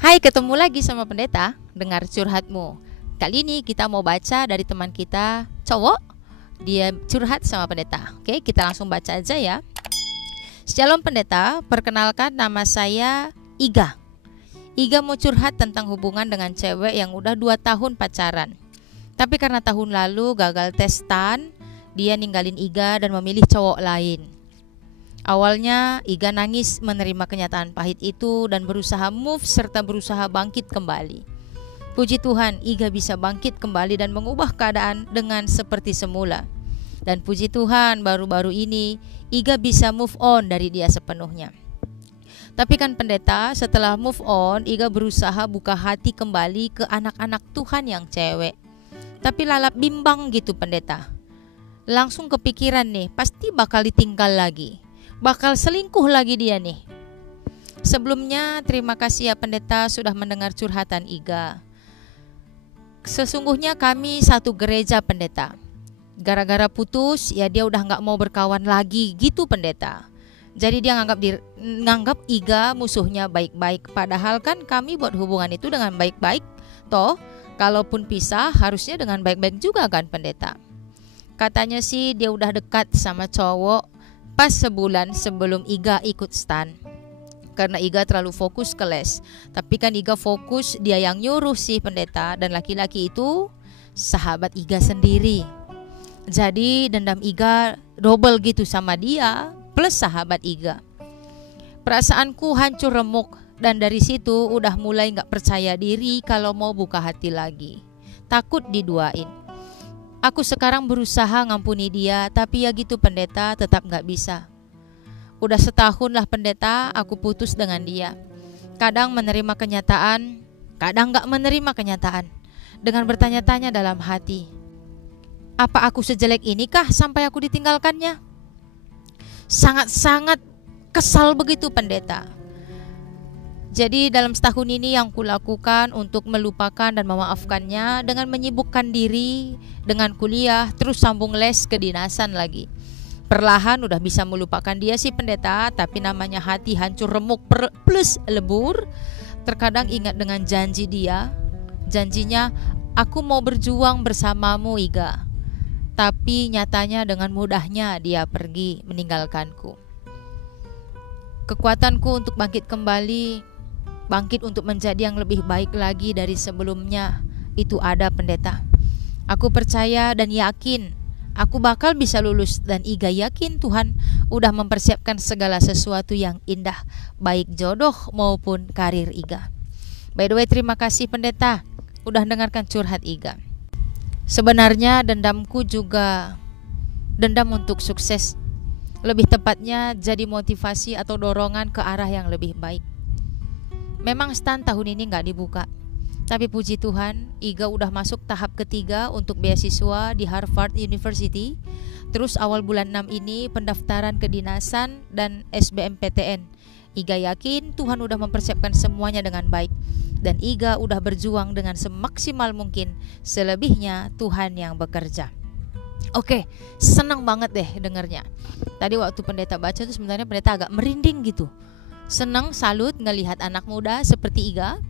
Hai, ketemu lagi sama pendeta, dengar curhatmu. Kali ini kita mau baca dari teman kita cowok. Dia curhat sama pendeta. Oke, kita langsung baca aja ya. Shalom pendeta, perkenalkan nama saya Iga. Iga mau curhat tentang hubungan dengan cewek yang udah 2 tahun pacaran. Tapi karena tahun lalu gagal tes STAN, dia ninggalin Iga dan memilih cowok lain. Awalnya Iga nangis menerima kenyataan pahit itu dan berusaha move serta berusaha bangkit kembali. Puji Tuhan, Iga bisa bangkit kembali dan mengubah keadaan dengan seperti semula. Dan puji Tuhan, baru-baru ini Iga bisa move on dari dia sepenuhnya. Tapi kan pendeta, setelah move on, Iga berusaha buka hati kembali ke anak-anak Tuhan yang cewek. Tapi lalap bimbang gitu pendeta. Langsung kepikiran nih, pasti bakal ditinggal lagi. Bakal selingkuh lagi dia nih. Sebelumnya terima kasih ya pendeta sudah mendengar curhatan Iga. Sesungguhnya kami satu gereja pendeta. Gara-gara putus ya dia udah gak mau berkawan lagi gitu pendeta. Jadi dia nganggap Iga musuhnya baik-baik. Padahal kan kami buat hubungan itu dengan baik-baik. Toh kalaupun pisah harusnya dengan baik-baik juga kan pendeta. Katanya sih dia udah dekat sama cowok pas sebulan sebelum Iga ikut STAN. Karena Iga terlalu fokus ke les. Tapi kan Iga fokus, dia yang nyuruh sih pendeta. Dan laki-laki itu sahabat Iga sendiri. Jadi dendam Iga double gitu sama dia plus sahabat Iga. Perasaanku hancur remuk. Dan dari situ udah mulai gak percaya diri kalau mau buka hati lagi. Takut diduain. Aku sekarang berusaha ngampuni dia, tapi ya gitu pendeta, tetap gak bisa. Udah setahun lah pendeta, aku putus dengan dia. Kadang menerima kenyataan, kadang gak menerima kenyataan. Dengan bertanya-tanya dalam hati, apa aku sejelek inikah sampai aku ditinggalkannya? Sangat-sangat kesal begitu pendeta. Jadi dalam setahun ini yang kulakukan untuk melupakan dan memaafkannya dengan menyibukkan diri dengan kuliah, terus sambung les kedinasan lagi. Perlahan udah bisa melupakan dia sih pendeta, tapi namanya hati hancur remuk plus lebur. Terkadang ingat dengan janji dia. Janjinya, aku mau berjuang bersamamu Iga. Tapi nyatanya dengan mudahnya dia pergi meninggalkanku. Kekuatanku untuk bangkit kembali, bangkit untuk menjadi yang lebih baik lagi dari sebelumnya, itu ada pendeta. Aku percaya dan yakin aku bakal bisa lulus, dan Iga yakin Tuhan udah mempersiapkan segala sesuatu yang indah, baik jodoh maupun karir Iga. By the way, terima kasih pendeta udah dengarkan curhat Iga. Sebenarnya dendamku juga dendam untuk sukses, lebih tepatnya jadi motivasi atau dorongan ke arah yang lebih baik. Memang STAN tahun ini gak dibuka, tapi puji Tuhan Iga udah masuk tahap ketiga untuk beasiswa di Harvard University. Terus awal bulan 6 ini pendaftaran kedinasan dan SBMPTN. Iga yakin Tuhan udah mempersiapkan semuanya dengan baik, dan Iga udah berjuang dengan semaksimal mungkin. Selebihnya Tuhan yang bekerja. Oke, senang banget deh dengernya. Tadi waktu pendeta baca tuh sebenarnya pendeta agak merinding gitu. Senang, salut ngelihat anak muda seperti Iga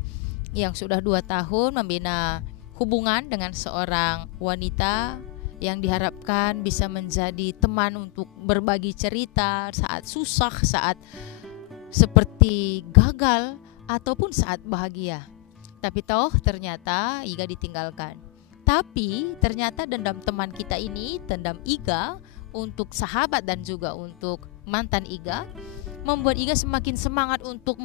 yang sudah 2 tahun membina hubungan dengan seorang wanita yang diharapkan bisa menjadi teman untuk berbagi cerita saat susah, saat seperti gagal, ataupun saat bahagia. Tapi toh ternyata Iga ditinggalkan. Tapi ternyata dendam teman kita ini, dendam Iga untuk sahabat dan juga untuk mantan Iga, membuat Iga semakin semangat untuk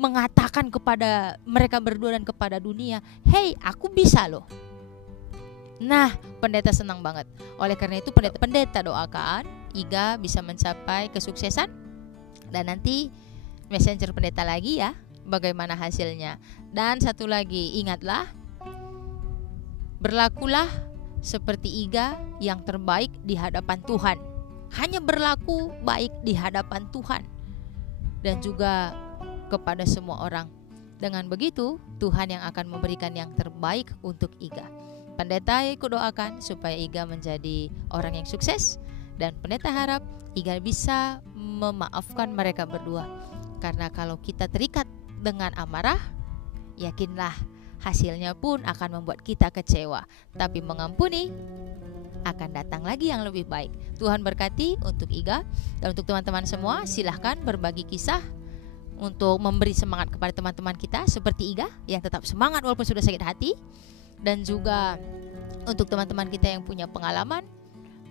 mengatakan kepada mereka berdua dan kepada dunia, hey, aku bisa loh. Nah, pendeta senang banget. Oleh karena itu pendeta doakan Iga bisa mencapai kesuksesan. Dan nanti messenger pendeta lagi ya bagaimana hasilnya. Dan satu lagi, ingatlah, berlakulah seperti Iga yang terbaik di hadapan Tuhan. Hanya berlaku baik di hadapan Tuhan dan juga kepada semua orang. Dengan begitu Tuhan yang akan memberikan yang terbaik untuk Iga. Pendeta ikut doakan supaya Iga menjadi orang yang sukses, dan pendeta harap Iga bisa memaafkan mereka berdua. Karena kalau kita terikat dengan amarah, yakinlah hasilnya pun akan membuat kita kecewa. Tapi mengampuni akan datang lagi yang lebih baik. Tuhan berkati untuk Iga dan untuk teman-teman semua. Silahkan berbagi kisah untuk memberi semangat kepada teman-teman kita seperti Iga yang tetap semangat walaupun sudah sakit hati. Dan juga untuk teman-teman kita yang punya pengalaman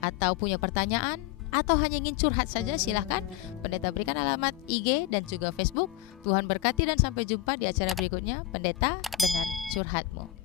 atau punya pertanyaan atau hanya ingin curhat saja, silahkan Pendeta berikan alamat IG dan juga Facebook. Tuhan berkati dan sampai jumpa di acara berikutnya. Pendeta dengar curhatmu.